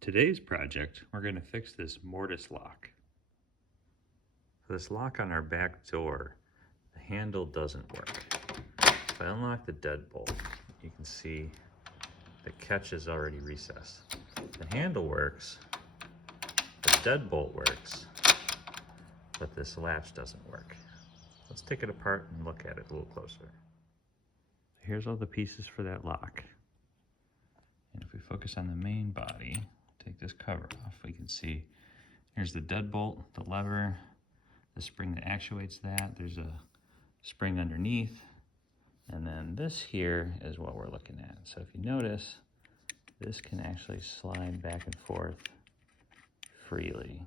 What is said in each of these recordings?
Today's project, we're going to fix this mortise lock. This lock on our back door, the handle doesn't work. If I unlock the deadbolt, you can see the catch is already recessed. The handle works, the deadbolt works, but this latch doesn't work. Let's take it apart and look at it a little closer. Here's all the pieces for that lock. And if we focus on the main body, take this cover off, we can see here's the deadbolt, the lever, the spring that actuates that. There's a spring underneath. And then this here is what we're looking at. So if you notice, this can actually slide back and forth freely.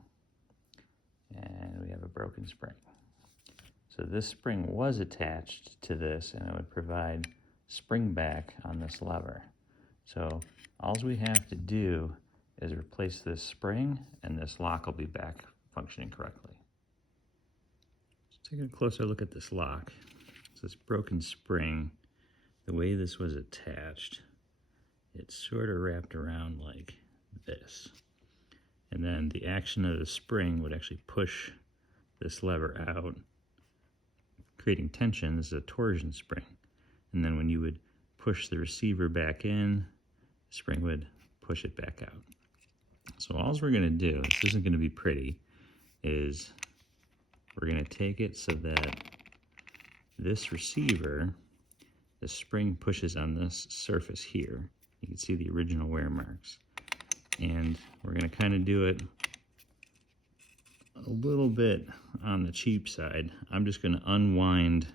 And we have a broken spring. So this spring was attached to this and it would provide spring back on this lever. So all we have to do is replace this spring and this lock will be back functioning correctly. Let's take a closer look at this lock. So this broken spring, the way this was attached, it's sort of wrapped around like this. And then the action of the spring would actually push this lever out, creating tension. This is a torsion spring. And then when you would push the receiver back in, the spring would push it back out. So all we're going to do, this isn't going to be pretty, is we're going to take it so that this receiver, the spring pushes on this surface here. You can see the original wear marks. And we're going to kind of do it a little bit on the cheap side. I'm just going to unwind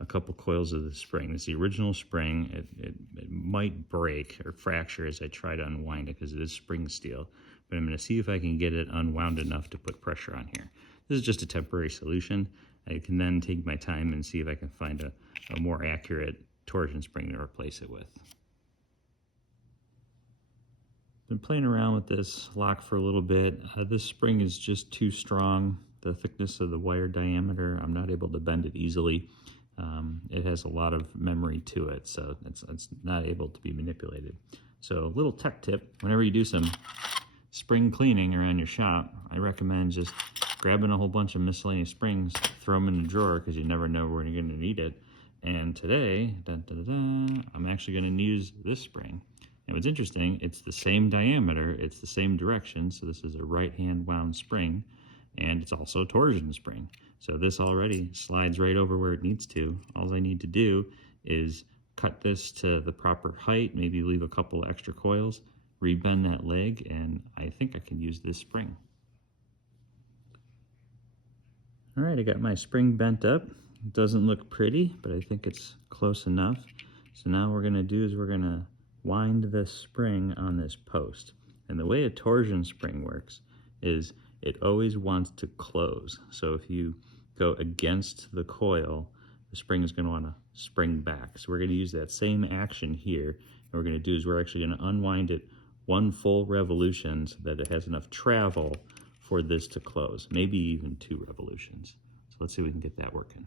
a couple coils of the spring. It's the original spring. It might break or fracture as I try to unwind it because it is spring steel. But I'm going to see if I can get it unwound enough to put pressure on here. This is just a temporary solution. I can then take my time and see if I can find a more accurate torsion spring to replace it with. Been playing around with this lock for a little bit. This spring is just too strong. The thickness of the wire diameter, I'm not able to bend it easily. It has a lot of memory to it, so it's not able to be manipulated. So little tech tip, whenever you do some spring cleaning around your shop, I recommend just grabbing a whole bunch of miscellaneous springs, throw them in a drawer because you never know when you're going to need it. And today, I'm actually going to use this spring. And what's interesting, it's the same diameter, it's the same direction, so this is a right-hand wound spring, and it's also a torsion spring. So this already slides right over where it needs to. All I need to do is cut this to the proper height, maybe leave a couple extra coils, rebend that leg, and I think I can use this spring. All right, I got my spring bent up. It doesn't look pretty, but I think it's close enough. So now what we're gonna do is we're gonna wind this spring on this post. And the way a torsion spring works is it always wants to close. So if you go against the coil, the spring is going to want to spring back. So we're going to use that same action here. And what we're going to do is we're actually going to unwind it one full revolution so that it has enough travel for this to close, maybe even 2 revolutions. So let's see if we can get that working.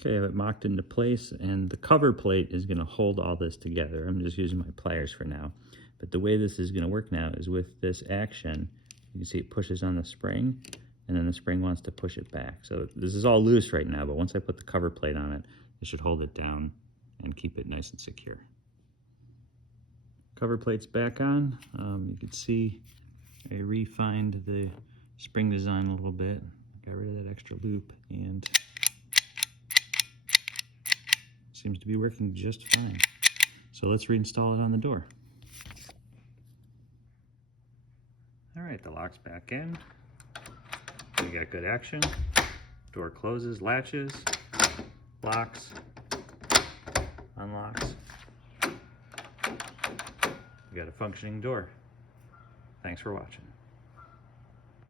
Okay, I have it mocked into place, and the cover plate is going to hold all this together. I'm just using my pliers for now. But the way this is going to work now is with this action, you can see it pushes on the spring, and then the spring wants to push it back. So this is all loose right now, but once I put the cover plate on it, it should hold it down and keep it nice and secure. Cover plate's back on. You can see I refined the spring design a little bit. Got rid of that extra loop, and seems to be working just fine. So let's reinstall it on the door. All right, the lock's back in. We got good action. Door closes, latches, locks, unlocks. We got a functioning door. Thanks for watching.